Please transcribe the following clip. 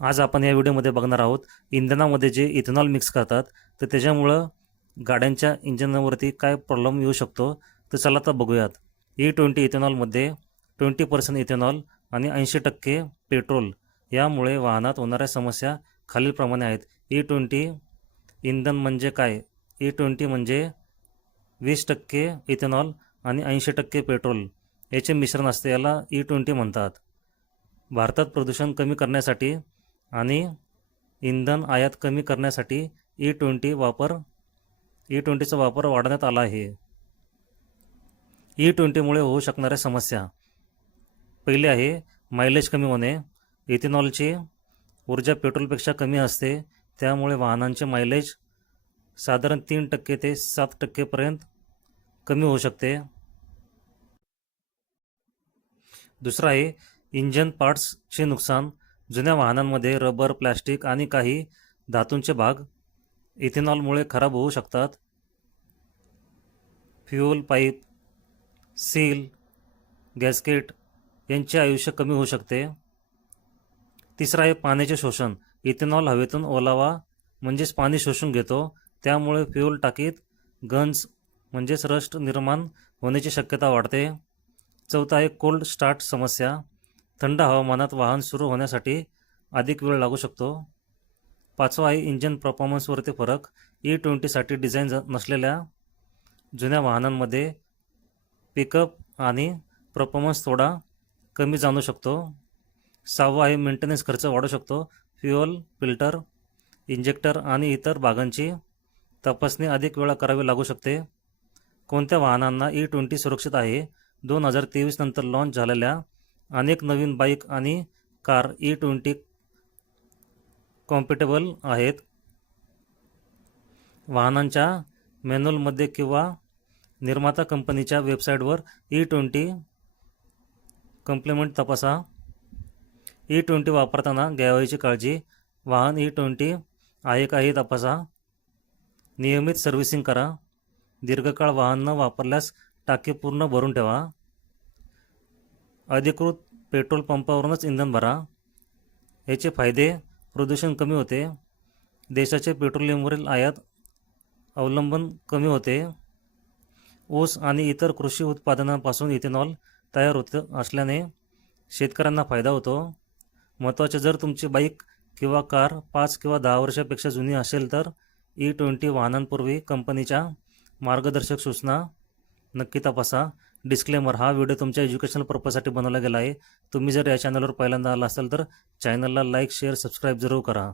आज आपण या व्हिडिओमध्ये बघणार आहोत इंधनामध्ये जे इथेनॉल मिक्स करतात तर त्याच्यामुळं गाड्यांच्या इंजिनावरती काय प्रॉब्लेम येऊ शकतो. तर चला तर बघूयात. E20 इथेनॉलमध्ये 20% इथेनॉल आणि 80% पेट्रोल यामुळे वाहनात होणाऱ्या समस्या खालीलप्रमाणे आहेत. E20 इंधन म्हणजे काय? E20 म्हणजे 20% इथेनॉल आणि 80% पेट्रोल याचे मिश्रण असते, याला E20 म्हणतात. भारतात प्रदूषण कमी करण्यासाठी आणि इंधन आयात कमी करण्यासाठी E20चा वापर वाढवण्यात आला आहे. E20मुळे होऊ शकणाऱ्या समस्या. पहिली आहे मायलेज कमी होणे. इथेनॉलची ऊर्जा पेट्रोलपेक्षा कमी असते, त्यामुळे वाहनांचे मायलेज साधारण 3% ते 7% पर्यंत कमी होऊ शकते. दुसरा आहे इंजन पार्ट्सचे नुकसान. जुन्या वाहनांमध्ये रबर, प्लॅस्टिक आणि काही धातूंचे भाग इथेनॉलमुळे खराब होऊ शकतात. फ्यूल पाईप, सील, गॅस्केट यांचे आयुष्य कमी होऊ शकते. तिसरा आहे पाण्याचे शोषण. इथेनॉल हवेतून ओलावा म्हणजेच पाणी शोषून घेतो, त्यामुळे फ्यूल टाकीत गंज म्हणजेच रस्ट निर्माण होण्याची शक्यता वाढते. चौथा आहे कोल्ड स्टार्ट समस्या. थंड हवामानात वाहन सुरू होण्यासाठी अधिक वेळ लागू शकतो. पाचवा आहे इंजिन परफॉर्मन्सवरती फरक. E20साठी डिझाईन नसलेल्या जुन्या वाहनांमध्ये पिकअप आणि परफॉर्मन्स थोडा कमी जाणू शकतो. सहावा आहे मेंटेनन्स खर्च वाढू शकतो. फ्युअल, फिल्टर, इंजेक्टर आणि इतर भागांची तपासणी अधिक वेळा करावी लागू शकते. कोणत्या वाहनांना E20 सुरक्षित आहे? 2023 नंतर लॉन्च झालेल्या अनेक नवीन बाईक आणि कार E20 कॉम्पॅटेबल आहेत. वाहनांच्या मॅन्युअलमध्ये किंवा निर्माता कंपनीच्या वेबसाईटवर E20 कॉम्प्लिमेंट तपासा. E20 वापरताना घ्यावयाची काळजी. वाहन E20 आहे का हे तपासा. नियमित सर्व्हिसिंग करा. दीर्घकाळ वाहन न वापरल्यास टाकी पूर्ण भरून ठेवा. अधिकृत पेट्रोल पंपावरूनच इंधन भरा. याचे फायदे: प्रदूषण कमी होते. देशाचे पेट्रोलियमवरील आयात अवलंबन कमी होते. ऊस आणि इतर कृषी उत्पादनांपासून इथेनॉल तयार होत असल्याने शेतकऱ्यांना फायदा होतो. महत्त्वाचे, जर तुमची बाईक किंवा कार 5 किंवा 10 वर्षापेक्षा जुनी असेल तर E20 वाहनांपूर्वी कंपनीच्या मार्गदर्शक सूचना नक्की तपासा. डिस्क्लेमर: हा व्हिडिओ तुमच्या एज्युकेशनल पर्पजसाठी बनवला गेला आहे. तुम्ही जर या चॅनलवर पहिल्यांदा आला असाल तर चॅनलला लाईक, शेअर, सबस्क्राईब जरूर करा.